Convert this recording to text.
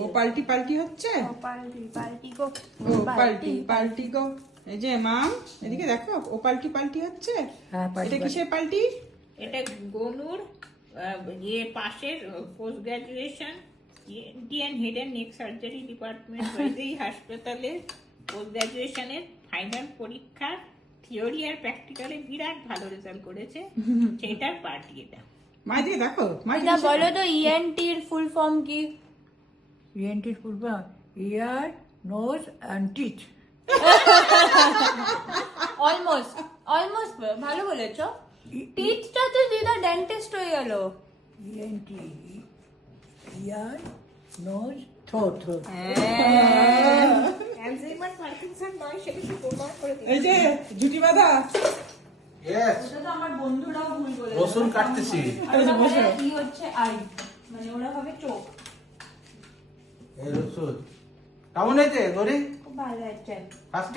ও পাল্টি পাল্টি হচ্ছে, ও পাল্টি পাল্টি গো, ও পাল্টি পাল্টি গো। এই যে মাম এদিকে দেখো, ও পাল্টি পাল্টি হচ্ছে। এটা কিসের পাল্টি? এটা গনুর পাশের post graduation Indian head and neck surgery department এই হাসপাতালের পোস্ট গ্রাজুয়েশনের ফাইনাল পরীক্ষার থিওরি আর প্র্যাকটিক্যালে বিরাট ভালো রেজাল্ট করেছে, সেটার পার্টি এটা। মা এদিকে দেখো, মা এটা বলো তো ইএনটির ফুল ফর্ম কি? ইএনটির full form ear, nose and teeth. Almost almost ভালো বলেছো। টিথটা তো দিদা ডেন্টিস্ট হয়ে গেল। ENT ear, nose, throat. Alzheimer Parkinson নয়, সেটা সে প্রমাণ করে দিয়েছে। এই যে জুটি বাঁধা। Yes. ওটা তো আমার বন্ধুরাও ভুল বলেছে। রসুন কাটতেছি। আর ওরা ভাবে ই হচ্ছে আই, মানে ওরা ভাবে চোখ। এই রসুন কেমন হয়েছে গরি? খুব ভালো হচ্ছে। ফার্স্ট